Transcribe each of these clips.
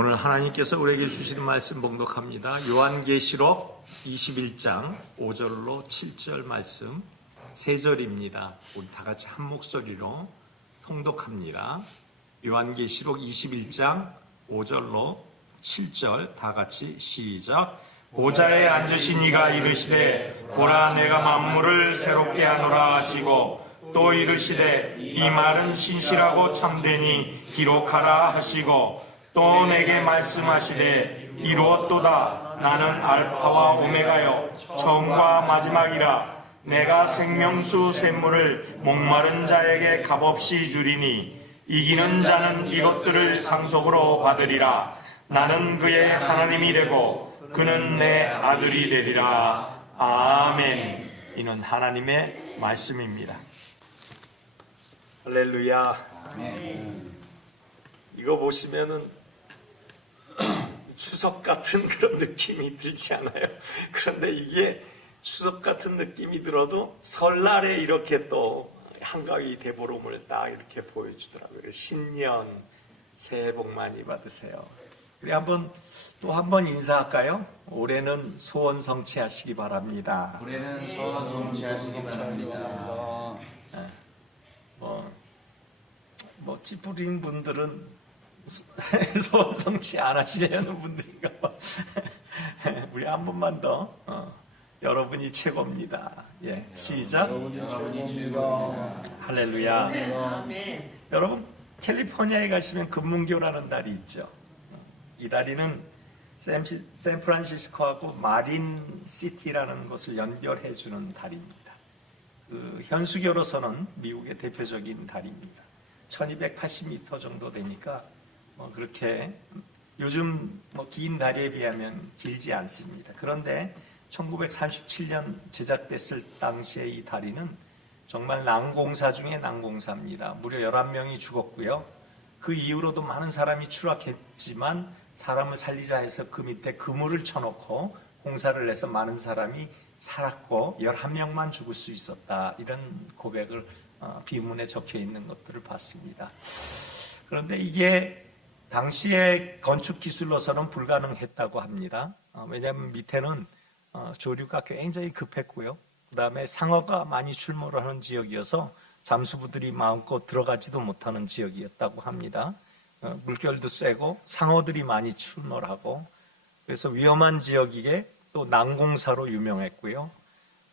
오늘 하나님께서 우리에게 주시는 말씀 봉독합니다. 요한계시록 21장 5절로 7절 말씀 3절입니다. 우리 다 같이 한 목소리로 통독합니다. 요한계시록 21장 5절로 7절 다 같이 시작. 보좌에 앉으신 이가 이르시되 보라 내가 만물을 새롭게 하노라 하시고 또 이르시되 이 말은 신실하고 참되니 기록하라 하시고 또 내게 말씀하시되 이루었도다. 나는 알파와 오메가요 처음과 마지막이라. 내가 생명수 샘물을 목마른 자에게 값없이 주리니 이기는 자는 이것들을 상속으로 받으리라. 나는 그의 하나님이 되고 그는 내 아들이 되리라. 아멘. 이는 하나님의 말씀입니다. 할렐루야. 아멘. 이거 보시면은 추석 같은 그런 느낌이 들지 않아요? 그런데 이게 추석 같은 느낌이 들어도 설날에 이렇게 또 한가위 대보름을 딱 이렇게 보여주더라고요. 신년 새해 복 많이 받으세요. 우리 또 한 번 인사할까요? 올해는 소원 성취하시기 바랍니다. 올해는 소원 성취하시기 바랍니다. 찌푸린 분들은 소원 성취 안 하시려는 분들인가 봐. 우리 한 번만 더. 여러분이 최고입니다. 예, 시작. 여러분이 최고입니다. 할렐루야. 아멘. 여러분 캘리포니아에 가시면 금문교라는 달이 있죠. 이 다리는 샌프란시스코하고 마린시티라는 곳을 연결해 주는 다리입니다. 그 현수교로서는 미국의 대표적인 다리입니다. 1280m 정도 되니까 그렇게 요즘 긴 다리에 비하면 길지 않습니다. 그런데 1937년 제작됐을 당시에 이 다리는 정말 난공사 중에 난공사입니다. 무려 11명이 죽었고요. 그 이후로도 많은 사람이 추락했지만 사람을 살리자 해서 그 밑에 그물을 쳐놓고 공사를 해서 많은 사람이 살았고 11명만 죽을 수 있었다. 이런 고백을 비문에 적혀 있는 것들을 봤습니다. 그런데 이게 당시의 건축 기술로서는 불가능했다고 합니다. 왜냐하면 밑에는 조류가 굉장히 급했고요. 그 다음에 상어가 많이 출몰을 하는 지역이어서 잠수부들이 마음껏 들어가지도 못하는 지역이었다고 합니다. 물결도 세고 상어들이 많이 출몰하고 그래서 위험한 지역이게 또 난공사로 유명했고요.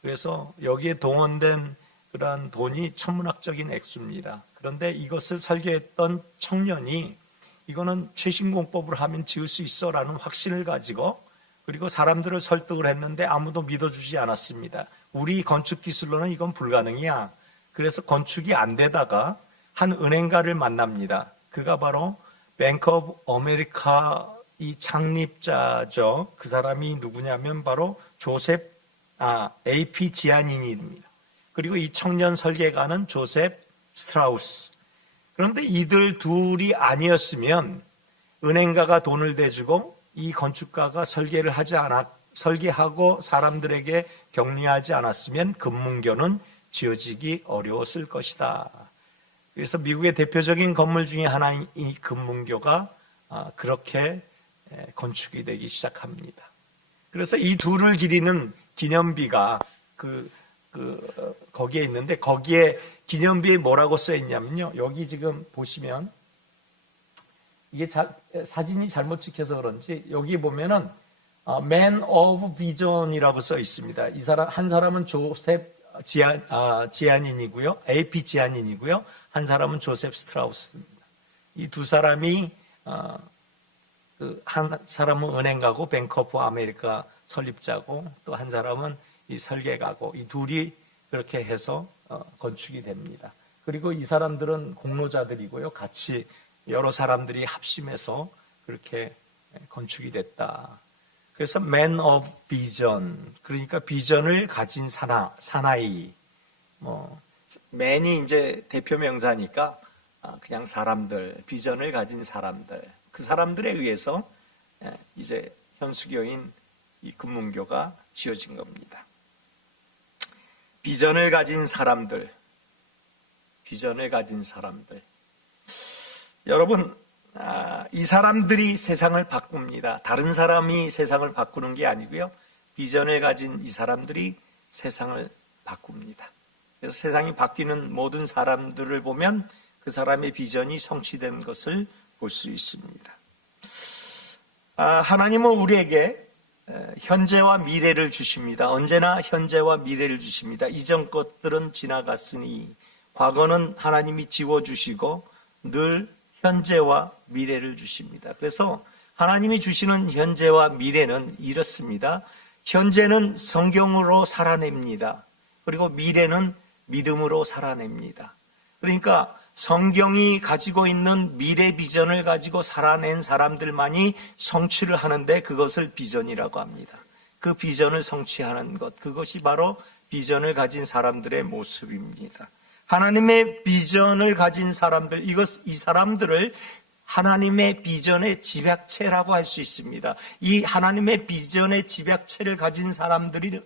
그래서 여기에 동원된 그러한 돈이 천문학적인 액수입니다. 그런데 이것을 설계했던 청년이 이거는 최신공법을 하면 지을 수 있어라는 확신을 가지고 그리고 사람들을 설득을 했는데 아무도 믿어주지 않았습니다. 우리 건축 기술로는 이건 불가능이야. 그래서 건축이 안 되다가 한 은행가를 만납니다. 그가 바로 뱅크 오브 아메리카 이 창립자죠. 그 사람이 누구냐면 바로 A.P. 지아니니입니다. 그리고 이 청년 설계가는 조셉 스트라우스. 그런데 이들 둘이 아니었으면 은행가가 돈을 대주고 이 건축가가 설계하고 사람들에게 격려하지 않았으면 금문교는 지어지기 어려웠을 것이다. 그래서 미국의 대표적인 건물 중에 하나인 이 금문교가 그렇게 건축이 되기 시작합니다. 그래서 이 둘을 기리는 기념비가 거기에 있는데 거기에 기념비에 뭐라고 써 있냐면요. 여기 지금 보시면 이게 사진이 잘못 찍혀서 그런지 여기 보면은 Man of Vision이라고 써 있습니다. 한 사람은 조셉 지아닌이고요. A.P. 지아닌이고요. 한 사람은 조셉 스트라우스입니다. 이 두 사람이 한 사람은 은행가고 뱅크 오브 아메리카 설립자고 또 한 사람은 이 설계가고 이 둘이 그렇게 해서 건축이 됩니다. 그리고 이 사람들은 공로자들이고요. 같이 여러 사람들이 합심해서 그렇게 건축이 됐다. 그래서 Man of Vision, 그러니까 비전을 가진 사나이. man이 이제 대표 명사니까 그냥 사람들, 비전을 가진 사람들. 그 사람들에 의해서 이제 현수교인 이 금문교가 지어진 겁니다. 비전을 가진 사람들. 여러분, 이 사람들이 세상을 바꿉니다. 다른 사람이 세상을 바꾸는 게 아니고요. 비전을 가진 이 사람들이 세상을 바꿉니다. 그래서 세상이 바뀌는 모든 사람들을 보면 그 사람의 비전이 성취된 것을 볼 수 있습니다. 하나님은 우리에게 현재와 미래를 주십니다. 언제나 현재와 미래를 주십니다. 이전 것들은 지나갔으니 과거는 하나님이 지워주시고 늘 현재와 미래를 주십니다. 그래서 하나님이 주시는 현재와 미래는 이렇습니다. 현재는 성경으로 살아냅니다. 그리고 미래는 믿음으로 살아냅니다. 그러니까 성경이 가지고 있는 미래 비전을 가지고 살아낸 사람들만이 성취를 하는데 그것을 비전이라고 합니다. 그 비전을 성취하는 것, 그것이 바로 비전을 가진 사람들의 모습입니다. 하나님의 비전을 가진 사람들, 이 사람들을 하나님의 비전의 집약체라고 할 수 있습니다. 이 하나님의 비전의 집약체를 가진 사람들을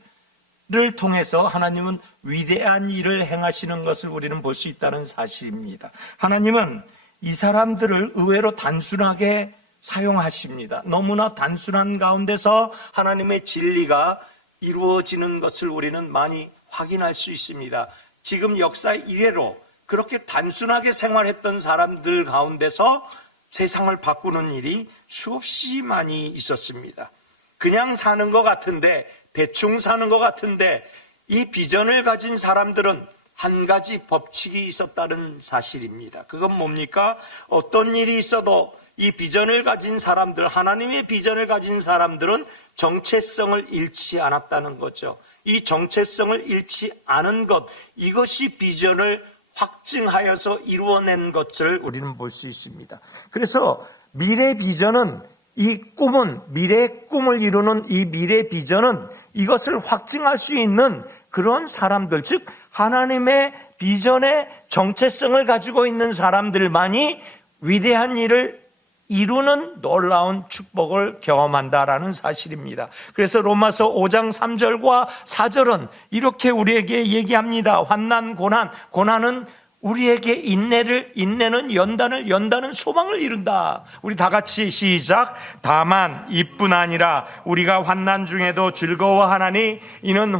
통해서 하나님은 위대한 일을 행하시는 것을 우리는 볼 수 있다는 사실입니다. 하나님은 이 사람들을 의외로 단순하게 사용하십니다. 너무나 단순한 가운데서 하나님의 진리가 이루어지는 것을 우리는 많이 확인할 수 있습니다. 지금 역사 이래로 그렇게 단순하게 생활했던 사람들 가운데서 세상을 바꾸는 일이 수없이 많이 있었습니다. 그냥 사는 것 같은데, 대충 사는 것 같은데, 이 비전을 가진 사람들은 한 가지 법칙이 있었다는 사실입니다. 그건 뭡니까? 어떤 일이 있어도 이 비전을 가진 사람들, 하나님의 비전을 가진 사람들은 정체성을 잃지 않았다는 거죠. 이 정체성을 잃지 않은 것, 이것이 비전을 확증하여서 이루어낸 것을 우리는 볼 수 있습니다. 그래서 미래 비전은, 이 꿈은, 미래의 꿈을 이루는 이 미래 비전은 이것을 확증할 수 있는 그런 사람들, 즉 하나님의 비전의 정체성을 가지고 있는 사람들만이 위대한 일을 이루는 놀라운 축복을 경험한다라는 사실입니다. 그래서 로마서 5장 3절과 4절은 이렇게 우리에게 얘기합니다. 환난, 고난, 고난은 우리에게 인내는 연단은 소망을 이룬다. 우리 다 같이 시작. 다만 이뿐 아니라 우리가 환난 중에도 즐거워하나니 이는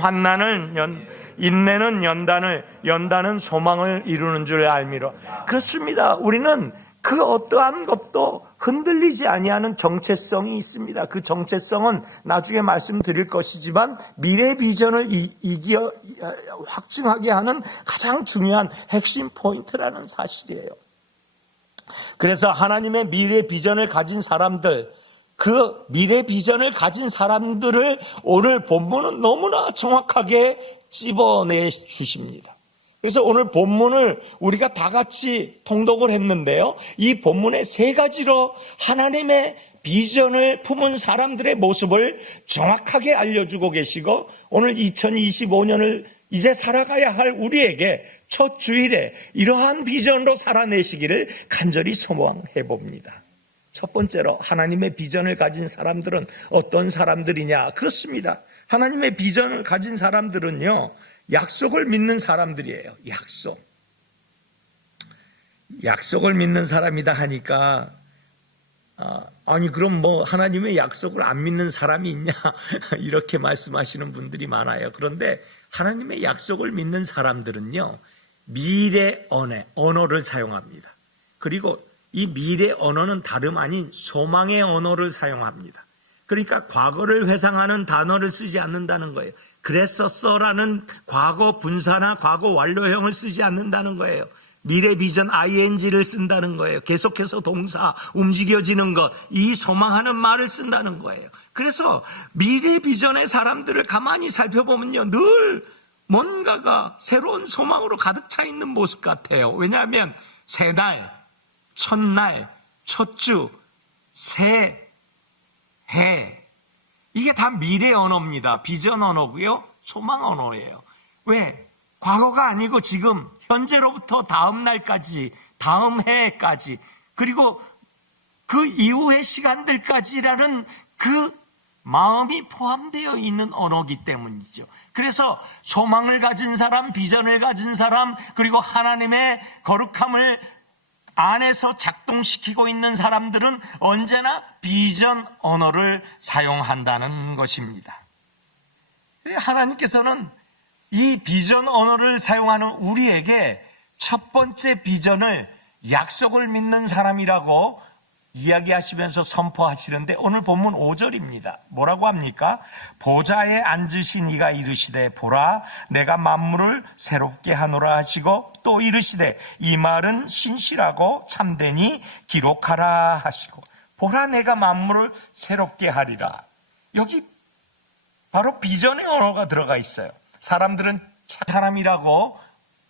인내는 연단은 소망을 이루는 줄 알미로. 그렇습니다. 우리는 그 어떠한 것도 흔들리지 아니하는 정체성이 있습니다. 그 정체성은 나중에 말씀드릴 것이지만 미래 비전을 확증하게 하는 가장 중요한 핵심 포인트라는 사실이에요. 그래서 하나님의 미래 비전을 가진 사람들, 그 미래 비전을 가진 사람들을 오늘 본문은 너무나 정확하게 찝어내 주십니다. 그래서 오늘 본문을 우리가 다 같이 통독을 했는데요. 이 본문의 세 가지로 하나님의 비전을 품은 사람들의 모습을 정확하게 알려주고 계시고, 오늘 2025년을 이제 살아가야 할 우리에게 첫 주일에 이러한 비전으로 살아내시기를 간절히 소망해 봅니다. 첫 번째로 하나님의 비전을 가진 사람들은 어떤 사람들이냐? 그렇습니다. 하나님의 비전을 가진 사람들은요, 약속을 믿는 사람들이에요. 약속을 믿는 사람이다 하니까 아니 그럼 뭐 하나님의 약속을 안 믿는 사람이 있냐 이렇게 말씀하시는 분들이 많아요. 그런데 하나님의 약속을 믿는 사람들은요, 미래 언어를 사용합니다. 그리고 이 미래 언어는 다름 아닌 소망의 언어를 사용합니다. 그러니까 과거를 회상하는 단어를 쓰지 않는다는 거예요. 그랬었어라는 과거 분사나 과거 완료형을 쓰지 않는다는 거예요. 미래 비전 ing를 쓴다는 거예요. 계속해서 동사, 움직여지는 것, 이 소망하는 말을 쓴다는 거예요. 그래서 미래 비전의 사람들을 가만히 살펴보면요, 늘 뭔가가 새로운 소망으로 가득 차 있는 모습 같아요. 왜냐하면 새날, 첫날, 첫주, 새해, 이게 다 미래 언어입니다. 비전 언어고요, 소망 언어예요. 왜? 과거가 아니고 지금 현재로부터 다음 날까지, 다음 해까지, 그리고 그 이후의 시간들까지라는 그 마음이 포함되어 있는 언어이기 때문이죠. 그래서 소망을 가진 사람, 비전을 가진 사람, 그리고 하나님의 거룩함을 안에서 작동시키고 있는 사람들은 언제나 비전 언어를 사용한다는 것입니다. 하나님께서는 이 비전 언어를 사용하는 우리에게 첫 번째 비전을 약속을 믿는 사람이라고 이야기하시면서 선포하시는데 오늘 본문 5절입니다. 뭐라고 합니까? 보좌에 앉으신 이가 이르시되 보라 내가 만물을 새롭게 하노라 하시고 또 이르시되 이 말은 신실하고 참되니 기록하라 하시고 보라 내가 만물을 새롭게 하리라. 여기 바로 비전의 언어가 들어가 있어요. 사람들은 사람이라고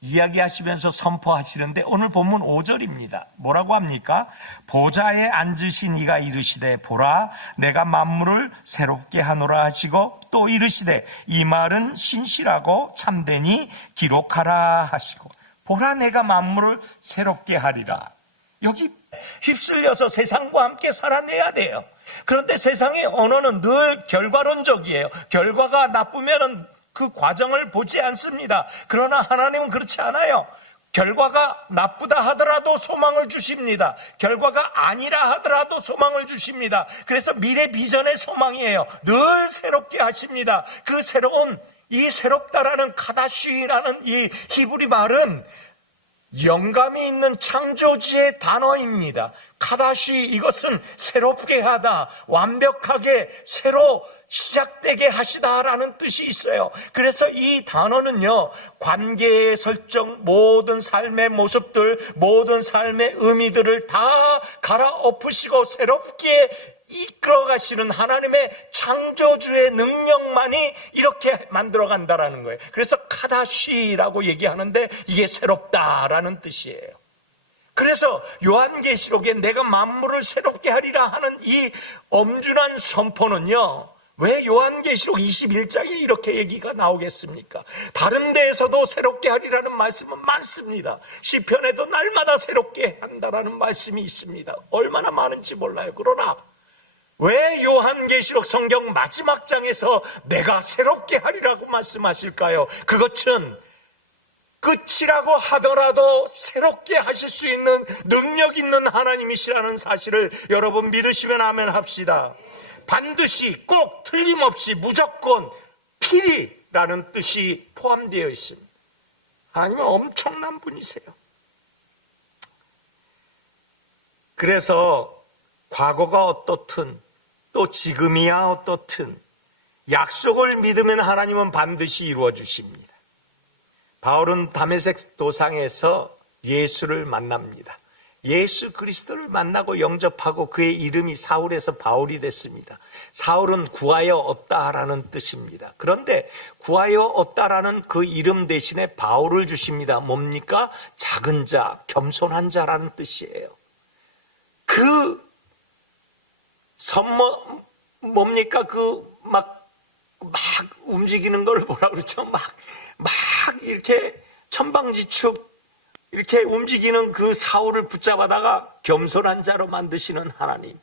이야기하시면서 선포하시는데 오늘 본문 5절입니다. 뭐라고 합니까? 보좌에 앉으신 이가 이르시되 보라 내가 만물을 새롭게 하노라 하시고 또 이르시되 이 말은 신실하고 참되니 기록하라 하시고 보라 내가 만물을 새롭게 하리라. 여기 휩쓸려서 세상과 함께 살아내야 돼요. 그런데 세상의 언어는 늘 결과론적이에요. 결과가 나쁘면은 그 과정을 보지 않습니다. 그러나 하나님은 그렇지 않아요. 결과가 나쁘다 하더라도 소망을 주십니다. 결과가 아니라 하더라도 소망을 주십니다. 그래서 미래 비전의 소망이에요. 늘 새롭게 하십니다. 그 새로운 이 새롭다라는 카다시라는 이 히브리 말은 영감이 있는 창조주의 단어입니다. 카다시 이것은 새롭게 하다, 완벽하게 새로 시작되게 하시다라는 뜻이 있어요. 그래서 이 단어는요, 관계의 설정, 모든 삶의 모습들, 모든 삶의 의미들을 다 갈아엎으시고 새롭게 이끌어 가시는 하나님의 창조주의 능력만이 이렇게 만들어 간다라는 거예요. 그래서 카다시라고 얘기하는데 이게 새롭다라는 뜻이에요. 그래서 요한계시록에 내가 만물을 새롭게 하리라 하는 이 엄중한 선포는요, 왜 요한계시록 21장에 이렇게 얘기가 나오겠습니까? 다른 데에서도 새롭게 하리라는 말씀은 많습니다. 시편에도 날마다 새롭게 한다라는 말씀이 있습니다. 얼마나 많은지 몰라요. 그러나 왜 요한계시록 성경 마지막 장에서 내가 새롭게 하리라고 말씀하실까요? 그것은 끝이라고 하더라도 새롭게 하실 수 있는 능력 있는 하나님이시라는 사실을 여러분 믿으시면 아멘 합시다. 반드시 꼭 틀림없이 무조건 필히라는 뜻이 포함되어 있습니다. 하나님은 엄청난 분이세요. 그래서 과거가 어떻든 또 지금이야 어떻든 약속을 믿으면 하나님은 반드시 이루어 주십니다. 바울은 다메섹 도상에서 예수를 만납니다. 예수 그리스도를 만나고 영접하고 그의 이름이 사울에서 바울이 됐습니다. 사울은 구하여 얻다라는 뜻입니다. 그런데 구하여 얻다라는 그 이름 대신에 바울을 주십니다. 뭡니까? 작은 자, 겸손한 자라는 뜻이에요. 그 뭡니까? 막 움직이는 걸 뭐라 그러죠? 막 이렇게 천방지축 이렇게 움직이는 그 사울을 붙잡아다가 겸손한 자로 만드시는 하나님.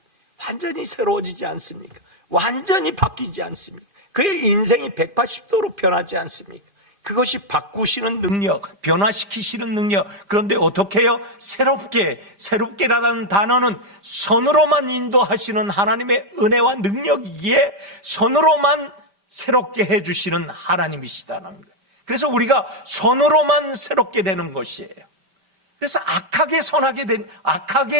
완전히 새로워지지 않습니까? 완전히 바뀌지 않습니까? 그의 인생이 180도로 변하지 않습니까? 그것이 바꾸시는 능력, 변화시키시는 능력. 그런데 어떻게 해요? 새롭게라는 단어는 손으로만 인도하시는 하나님의 은혜와 능력이기에 손으로만 새롭게 해주시는 하나님이시다는 거예요. 그래서 우리가 손으로만 새롭게 되는 것이에요. 그래서 악하게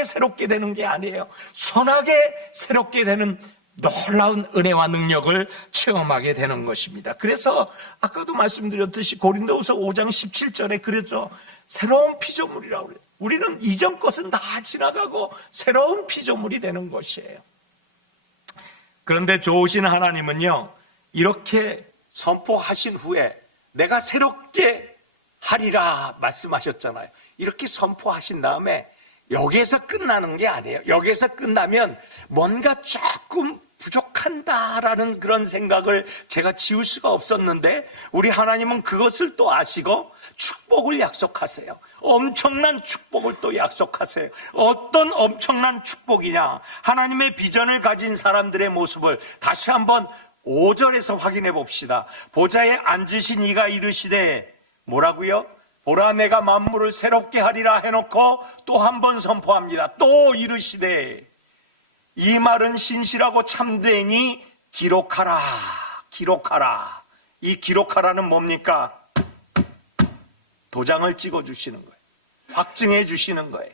새롭게 되는 게 아니에요. 선하게 새롭게 되는 놀라운 은혜와 능력을 체험하게 되는 것입니다. 그래서 아까도 말씀드렸듯이 고린도후서 5장 17절에 그랬죠. 새로운 피조물이라고 그래요. 우리는 이전 것은 다 지나가고 새로운 피조물이 되는 것이에요. 그런데 좋으신 하나님은요, 이렇게 선포하신 후에 내가 새롭게 하리라 말씀하셨잖아요. 이렇게 선포하신 다음에 여기에서 끝나는 게 아니에요. 여기에서 끝나면 뭔가 조금 부족한다라는 그런 생각을 제가 지울 수가 없었는데 우리 하나님은 그것을 또 아시고 축복을 약속하세요. 엄청난 축복을 또 약속하세요. 어떤 엄청난 축복이냐? 하나님의 비전을 가진 사람들의 모습을 다시 한번 5절에서 확인해 봅시다. 보좌에 앉으신 이가 이르시되 뭐라고요? 보라 내가 만물을 새롭게 하리라 해놓고 또 한 번 선포합니다. 또 이르시되 이 말은 신실하고 참되니 기록하라. 기록하라. 이 기록하라는 뭡니까? 도장을 찍어주시는 거예요. 확증해 주시는 거예요.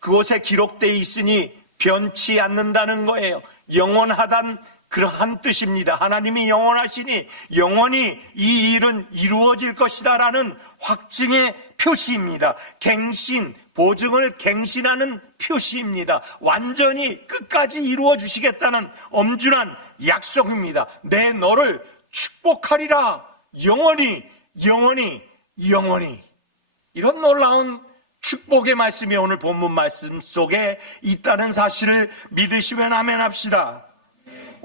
그곳에 기록되어 있으니 변치 않는다는 거예요. 영원하단 그러한 뜻입니다. 하나님이 영원하시니 영원히 이 일은 이루어질 것이다 라는 확증의 표시입니다. 갱신, 보증을 갱신하는 표시입니다. 완전히 끝까지 이루어 주시겠다는 엄중한 약속입니다. 내 너를 축복하리라. 영원히 영원히 영원히. 이런 놀라운 축복의 말씀이 오늘 본문 말씀 속에 있다는 사실을 믿으시면 아멘합시다.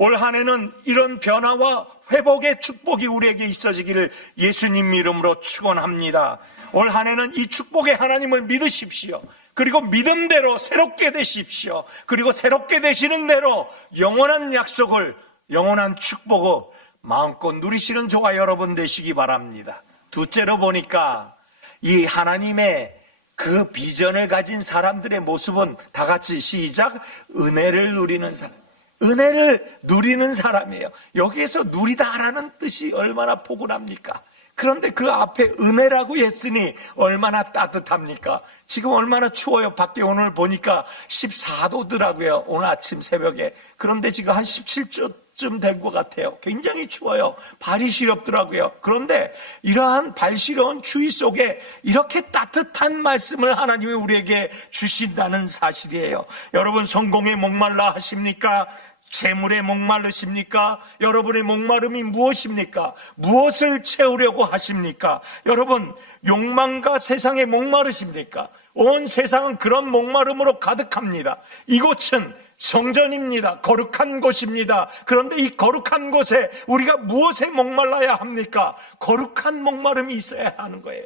올 한 해는 이런 변화와 회복의 축복이 우리에게 있어지기를 예수님 이름으로 축원합니다. 올 한 해는 이 축복의 하나님을 믿으십시오. 그리고 믿음대로 새롭게 되십시오. 그리고 새롭게 되시는 대로 영원한 약속을, 영원한 축복을 마음껏 누리시는 저와 여러분 되시기 바랍니다. 둘째로 보니까 이 하나님의 그 비전을 가진 사람들의 모습은 다 같이 시작. 은혜를 누리는 사람. 은혜를 누리는 사람이에요. 여기에서 누리다라는 뜻이 얼마나 포근합니까? 그런데 그 앞에 은혜라고 했으니 얼마나 따뜻합니까? 지금 얼마나 추워요. 밖에 오늘 보니까 14도더라고요. 오늘 아침 새벽에. 그런데 지금 한 17도쯤 된 것 같아요. 굉장히 추워요. 발이 시렵더라고요. 그런데 이러한 발 시려운 추위 속에 이렇게 따뜻한 말씀을 하나님이 우리에게 주신다는 사실이에요. 여러분 성공에 목말라 하십니까? 재물에 목마르십니까? 여러분의 목마름이 무엇입니까? 무엇을 채우려고 하십니까? 여러분 욕망과 세상에 목마르십니까? 온 세상은 그런 목마름으로 가득합니다. 이곳은 성전입니다. 거룩한 곳입니다. 그런데 이 거룩한 곳에 우리가 무엇에 목말라야 합니까? 거룩한 목마름이 있어야 하는 거예요.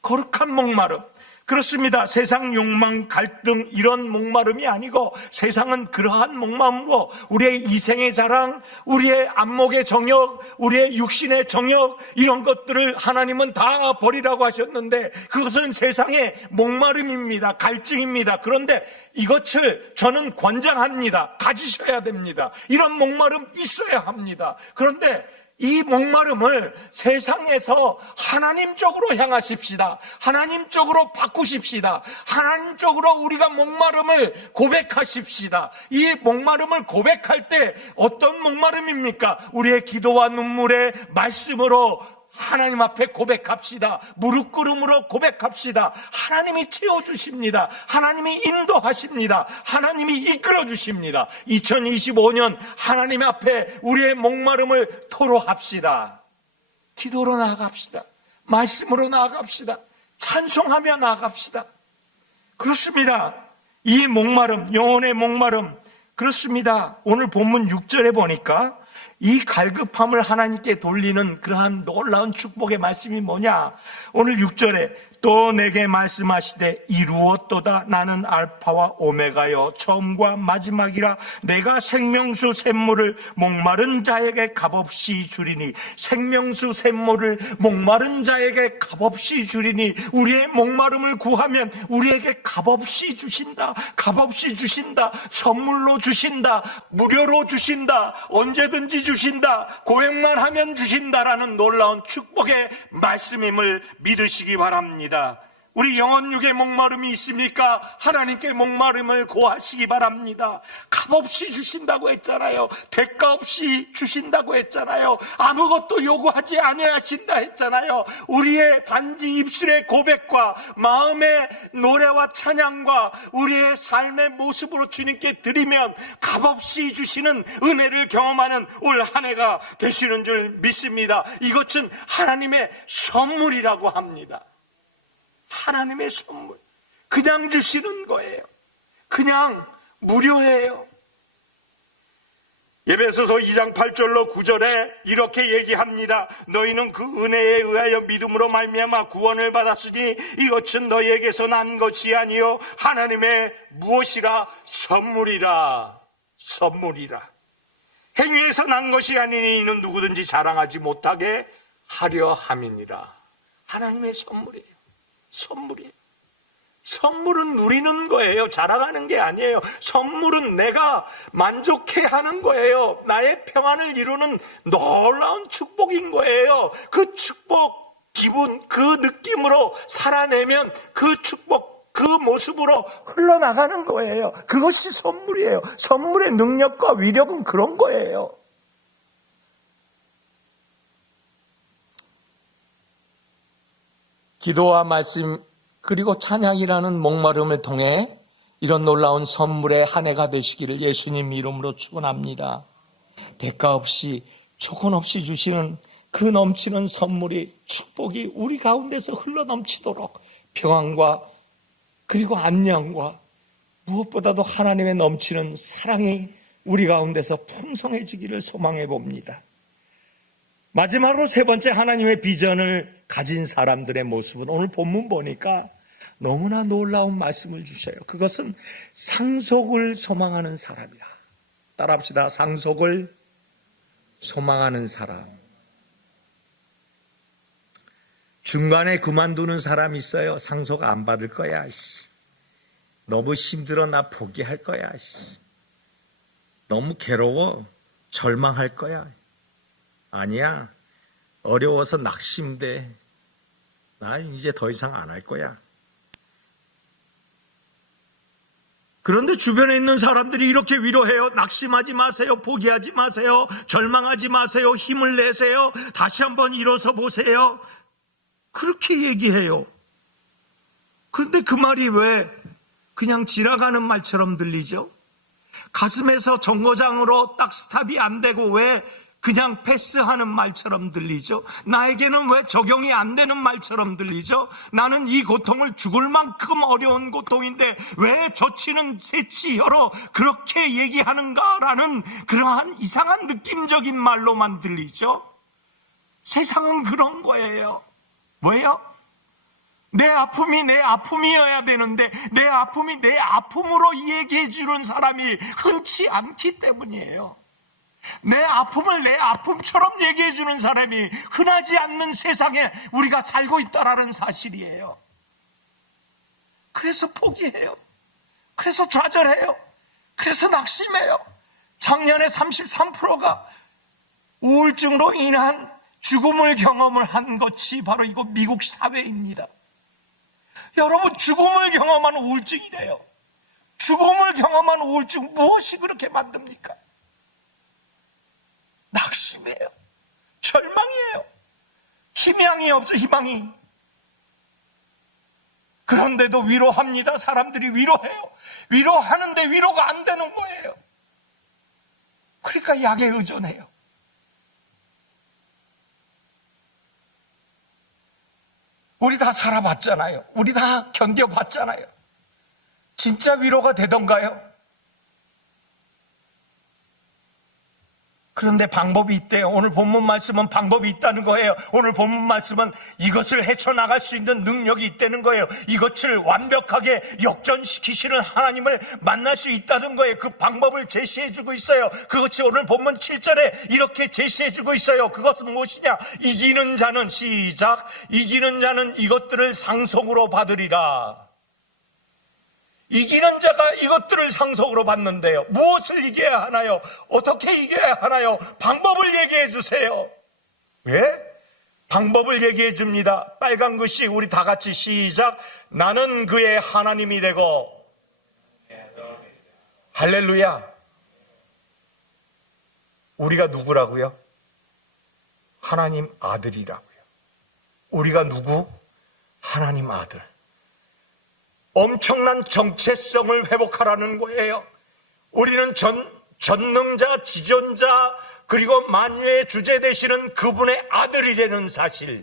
거룩한 목마름. 그렇습니다. 세상 욕망, 갈등 이런 목마름이 아니고 세상은 그러한 목마름으로 우리의 이생의 자랑, 우리의 안목의 정욕, 우리의 육신의 정욕 이런 것들을 하나님은 다 버리라고 하셨는데 그것은 세상의 목마름입니다. 갈증입니다. 그런데 이것을 저는 권장합니다. 가지셔야 됩니다. 이런 목마름 있어야 합니다. 그런데 이 목마름을 세상에서 하나님 쪽으로 향하십시다. 하나님 쪽으로 바꾸십시다. 하나님 쪽으로 우리가 목마름을 고백하십시다. 이 목마름을 고백할 때 어떤 목마름입니까? 우리의 기도와 눈물의 말씀으로 하나님 앞에 고백합시다. 무릎 꿇음으로 고백합시다. 하나님이 채워주십니다. 하나님이 인도하십니다. 하나님이 이끌어주십니다. 2025년 하나님 앞에 우리의 목마름을 토로합시다. 기도로 나아갑시다. 말씀으로 나아갑시다. 찬송하며 나아갑시다. 그렇습니다. 이 목마름, 영혼의 목마름, 그렇습니다. 오늘 본문 6절에 보니까 이 갈급함을 하나님께 돌리는 그러한 놀라운 축복의 말씀이 뭐냐? 오늘 6절에 또 내게 말씀하시되 이루었도다. 나는 알파와 오메가여 처음과 마지막이라. 내가 생명수 샘물을 목마른 자에게 값없이 주리니. 생명수 샘물을 목마른 자에게 값없이 주리니. 우리의 목마름을 구하면 우리에게 값없이 주신다. 값없이 주신다. 선물로 주신다. 무료로 주신다. 언제든지 주신다. 고백만 하면 주신다라는 놀라운 축복의 말씀임을 믿으시기 바랍니다. 우리 영혼육에 목마름이 있습니까? 하나님께 목마름을 고하시기 바랍니다. 값없이 주신다고 했잖아요. 대가 없이 주신다고 했잖아요. 아무것도 요구하지 아니하신다 했잖아요. 우리의 단지 입술의 고백과 마음의 노래와 찬양과 우리의 삶의 모습으로 주님께 드리면 값없이 주시는 은혜를 경험하는 올 한 해가 되시는 줄 믿습니다. 이것은 하나님의 선물이라고 합니다. 하나님의 선물. 그냥 주시는 거예요. 그냥 무료예요. 에베소서 2장 8절로 9절에 이렇게 얘기합니다. 너희는 그 은혜에 의하여 믿음으로 말미암아 구원을 받았으니 이것은 너희에게서 난 것이 아니요 하나님의 무엇이라? 선물이라. 선물이라. 행위에서 난 것이 아니니 이는 누구든지 자랑하지 못하게 하려 함이니라. 하나님의 선물이에요. 선물이에요. 선물은 누리는 거예요. 자랑하는 게 아니에요. 선물은 내가 만족해 하는 거예요. 나의 평안을 이루는 놀라운 축복인 거예요. 그 축복 기분, 그 느낌으로 살아내면 그 축복, 그 모습으로 흘러나가는 거예요. 그것이 선물이에요. 선물의 능력과 위력은 그런 거예요. 기도와 말씀 그리고 찬양이라는 목마름을 통해 이런 놀라운 선물의 한 해가 되시기를 예수님 이름으로 축원합니다. 대가 없이 조건 없이 주시는 그 넘치는 선물이 축복이 우리 가운데서 흘러넘치도록 평안과 그리고 안녕과 무엇보다도 하나님의 넘치는 사랑이 우리 가운데서 풍성해지기를 소망해 봅니다. 마지막으로 세 번째 하나님의 비전을 가진 사람들의 모습은 오늘 본문 보니까 너무나 놀라운 말씀을 주셔요. 그것은 상속을 소망하는 사람이라. 따라합시다. 상속을 소망하는 사람. 중간에 그만두는 사람이 있어요. 상속 안 받을 거야. 너무 힘들어 나 포기할 거야. 너무 괴로워 절망할 거야. 아니야. 어려워서 낙심돼. 나 이제 더 이상 안 할 거야. 그런데 주변에 있는 사람들이 이렇게 위로해요. 낙심하지 마세요. 포기하지 마세요. 절망하지 마세요. 힘을 내세요. 다시 한번 일어서 보세요. 그렇게 얘기해요. 그런데 그 말이 왜 그냥 지나가는 말처럼 들리죠? 가슴에서 정거장으로 딱 스탑이 안 되고 왜 그냥 패스하는 말처럼 들리죠? 나에게는 왜 적용이 안 되는 말처럼 들리죠? 나는 이 고통을 죽을 만큼 어려운 고통인데 왜 저치는 새치혀로 그렇게 얘기하는가라는 그러한 이상한 느낌적인 말로만 들리죠? 세상은 그런 거예요. 왜요? 내 아픔이 내 아픔이어야 되는데 내 아픔이 내 아픔으로 얘기해 주는 사람이 흔치 않기 때문이에요. 내 아픔을 내 아픔처럼 얘기해 주는 사람이 흔하지 않는 세상에 우리가 살고 있다는 사실이에요. 그래서 포기해요. 그래서 좌절해요. 그래서 낙심해요. 작년에 33%가 우울증으로 인한 죽음을 경험을 한 것이 바로 이거 미국 사회입니다. 여러분, 죽음을 경험한 우울증이래요. 죽음을 경험한 우울증 무엇이 그렇게 만듭니까? 낙심이에요. 절망이에요. 희망이 없어, 희망이. 그런데도 위로합니다. 사람들이 위로해요. 위로하는데 위로가 안 되는 거예요. 그러니까 약에 의존해요. 우리 다 살아봤잖아요. 우리 다 견뎌봤잖아요. 진짜 위로가 되던가요? 그런데 방법이 있대요. 오늘 본문 말씀은 방법이 있다는 거예요. 오늘 본문 말씀은 이것을 헤쳐나갈 수 있는 능력이 있다는 거예요. 이것을 완벽하게 역전시키시는 하나님을 만날 수 있다는 거예요. 그 방법을 제시해주고 있어요. 그것이 오늘 본문 7절에 이렇게 제시해주고 있어요. 그것은 무엇이냐? 이기는 자는, 시작, 이기는 자는 이것들을 상속으로 받으리라. 이기는 자가 이것들을 상속으로 받는데요. 무엇을 이겨야 하나요? 어떻게 이겨야 하나요? 방법을 얘기해 주세요. 왜? 방법을 얘기해 줍니다. 빨간 글씨 우리 다 같이 시작. 나는 그의 하나님이 되고. 할렐루야. 우리가 누구라고요? 하나님 아들이라고요. 우리가 누구? 하나님 아들. 엄청난 정체성을 회복하라는 거예요. 우리는 전능자, 지존자, 그리고 만유의 주제 되시는 그분의 아들이라는 사실.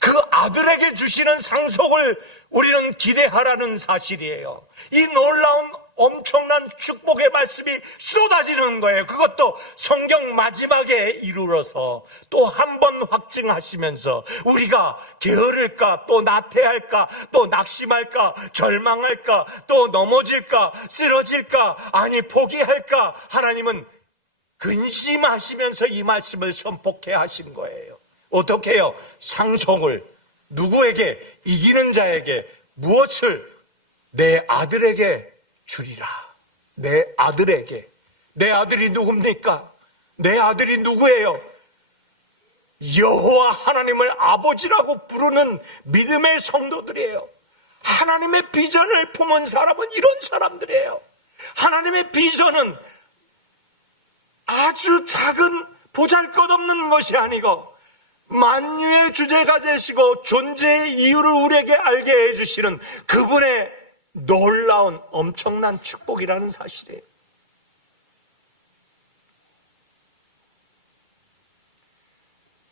그 아들에게 주시는 상속을 우리는 기대하라는 사실이에요. 이 놀라운 엄청난 축복의 말씀이 쏟아지는 거예요. 그것도 성경 마지막에 이르러서 또 한 번 확증하시면서 우리가 게으를까, 또 나태할까, 또 낙심할까, 절망할까, 또 넘어질까, 쓰러질까, 아니 포기할까, 하나님은 근심하시면서 이 말씀을 선포케 하신 거예요. 어떻게 해요? 상속을 누구에게? 이기는 자에게 무엇을? 내 아들에게 주리라. 내 아들에게. 내 아들이 누굽니까? 내 아들이 누구예요? 여호와 하나님을 아버지라고 부르는 믿음의 성도들이에요. 하나님의 비전을 품은 사람은 이런 사람들이에요. 하나님의 비전은 아주 작은 보잘것없는 것이 아니고 만유의 주제가 되시고 존재의 이유를 우리에게 알게 해주시는 그분의 놀라운 엄청난 축복이라는 사실이에요.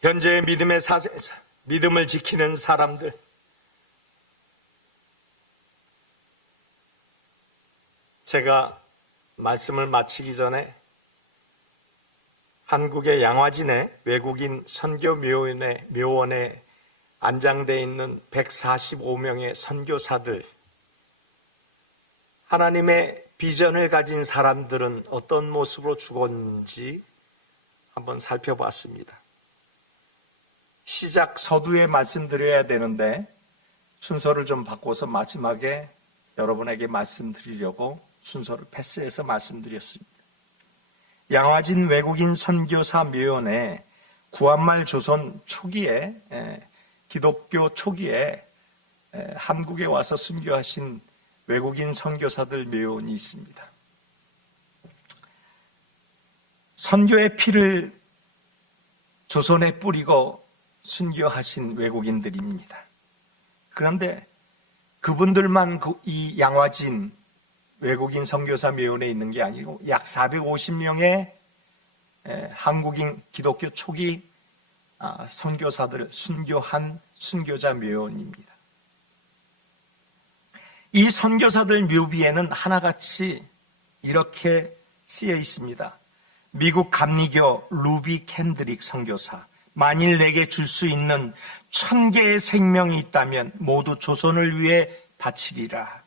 현재의 믿음의 사세에서 믿음을 지키는 사람들, 제가 말씀을 마치기 전에 한국의 양화진의 외국인 선교묘원에 안장되어 있는 145명의 선교사들, 하나님의 비전을 가진 사람들은 어떤 모습으로 죽었는지 한번 살펴봤습니다. 시작 서두에 말씀드려야 되는데 순서를 좀 바꿔서 마지막에 여러분에게 말씀드리려고 순서를 패스해서 말씀드렸습니다. 양화진 외국인 선교사 묘원에 구한말 조선 초기에 기독교 초기에 한국에 와서 순교하신 외국인 선교사들 묘원이 있습니다. 선교의 피를 조선에 뿌리고 순교하신 외국인들입니다. 그런데 그분들만 이 양화진 외국인 선교사 묘원에 있는 게 아니고 약 450명의 한국인 기독교 초기 선교사들을 순교한 순교자 묘원입니다. 이 선교사들 묘비에는 하나같이 이렇게 쓰여 있습니다. 미국 감리교 루비 캔드릭 선교사, 만일 내게 줄 수 있는 1000개의 생명이 있다면 모두 조선을 위해 바치리라.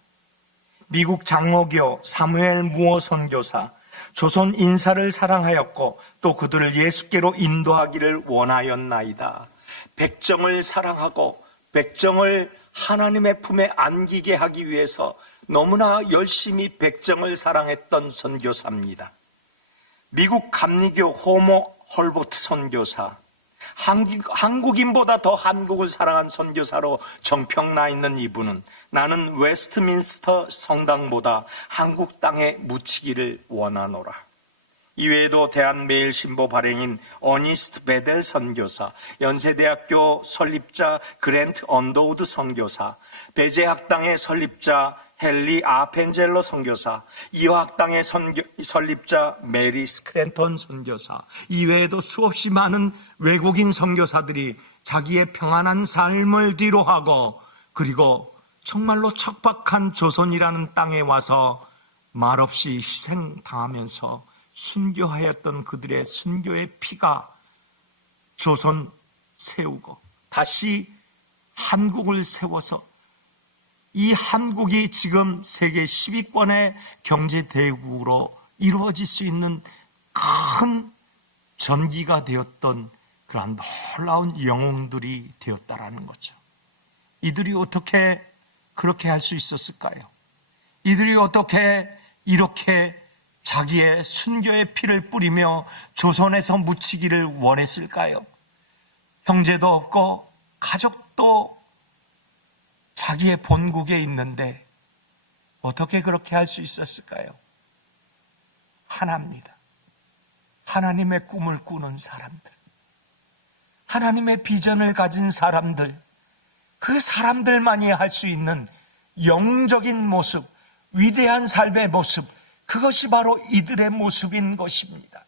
미국 장로교 사무엘 무어 선교사, 조선 인사를 사랑하였고 또 그들을 예수께로 인도하기를 원하였나이다. 백정을 사랑하고 백정을 하나님의 품에 안기게 하기 위해서 너무나 열심히 백정을 사랑했던 선교사입니다. 미국 감리교 호모 헐버트 선교사, 한국인보다 더 한국을 사랑한 선교사로 정평나 있는 이분은 나는 웨스트민스터 성당보다 한국 땅에 묻히기를 원하노라. 이외에도 대한매일신보 발행인 어니스트 베델 선교사, 연세대학교 설립자 그랜트 언더우드 선교사, 배제학당의 설립자 헨리 아펜젤로 선교사, 이화학당의 설립자 메리 스크랜턴 선교사, 이외에도 수없이 많은 외국인 선교사들이 자기의 평안한 삶을 뒤로하고 그리고 정말로 척박한 조선이라는 땅에 와서 말없이 희생당하면서 순교하였던 그들의 순교의 피가 조선 세우고 다시 한국을 세워서 이 한국이 지금 세계 10위권의 경제대국으로 이루어질 수 있는 큰 전기가 되었던 그러한 놀라운 영웅들이 되었다라는 거죠. 이들이 어떻게 그렇게 할 수 있었을까요? 이들이 어떻게 이렇게 자기의 순교의 피를 뿌리며 조선에서 묻히기를 원했을까요? 형제도 없고 가족도 자기의 본국에 있는데 어떻게 그렇게 할 수 있었을까요? 하나입니다. 하나님의 꿈을 꾸는 사람들, 하나님의 비전을 가진 사람들, 그 사람들만이 할 수 있는 영적인 모습, 위대한 삶의 모습, 그것이 바로 이들의 모습인 것입니다.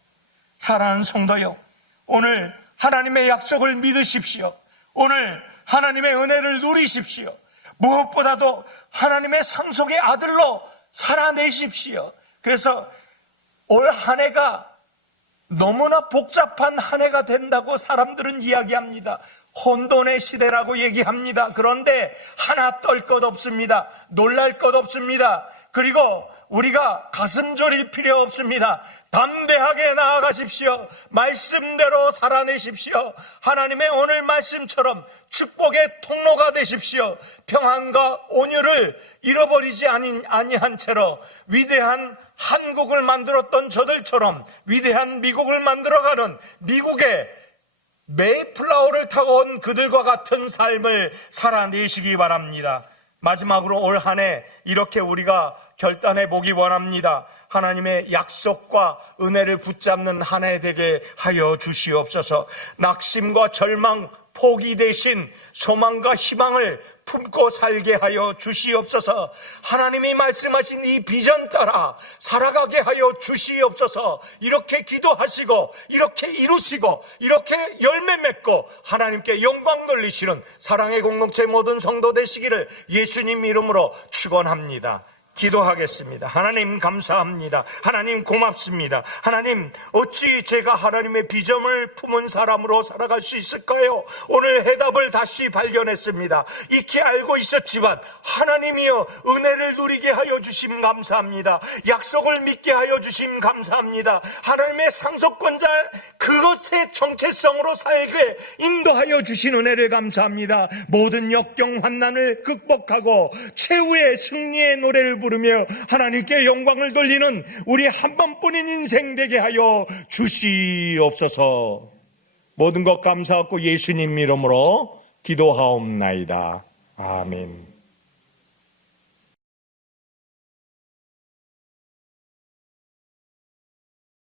사랑하는 성도요, 오늘 하나님의 약속을 믿으십시오. 오늘 하나님의 은혜를 누리십시오. 무엇보다도 하나님의 상속의 아들로 살아내십시오. 그래서 올 한 해가 너무나 복잡한 한 해가 된다고 사람들은 이야기합니다. 혼돈의 시대라고 얘기합니다. 그런데 하나 떨 것 없습니다. 놀랄 것 없습니다. 그리고 우리가 가슴 졸일 필요 없습니다. 담대하게 나아가십시오. 말씀대로 살아내십시오. 하나님의 오늘 말씀처럼 축복의 통로가 되십시오. 평안과 온유를 잃어버리지 아니한 채로 위대한 한국을 만들었던 저들처럼 위대한 미국을 만들어가는 미국의 메이플라워를 타고 온 그들과 같은 삶을 살아내시기 바랍니다. 마지막으로 올 한 해 이렇게 우리가 결단해 보기 원합니다. 하나님의 약속과 은혜를 붙잡는 한 해 되게 하여 주시옵소서. 낙심과 절망, 포기 대신 소망과 희망을 품고 살게 하여 주시옵소서. 하나님이 말씀하신 이 비전 따라 살아가게 하여 주시옵소서. 이렇게 기도하시고 이렇게 이루시고 이렇게 열매 맺고 하나님께 영광 돌리시는 사랑의 공동체 모든 성도 되시기를 예수님 이름으로 축원합니다. 기도하겠습니다. 하나님 감사합니다. 하나님 고맙습니다. 하나님 어찌 제가 하나님의 비전을 품은 사람으로 살아갈 수 있을까요? 오늘 해답을 다시 발견했습니다. 익히 알고 있었지만 하나님이여 은혜를 누리게 하여 주심 감사합니다. 약속을 믿게 하여 주심 감사합니다. 하나님의 상속권자 그것의 정체성으로 살게 인도하여 주신 은혜를 감사합니다. 모든 역경 환난을 극복하고 최후의 승리의 노래를 부르며 하나님께 영광을 돌리는 우리 한 번뿐인 인생 되게 하여 주시옵소서. 모든 것 감사하고 예수님 이름으로 기도하옵나이다. 아멘.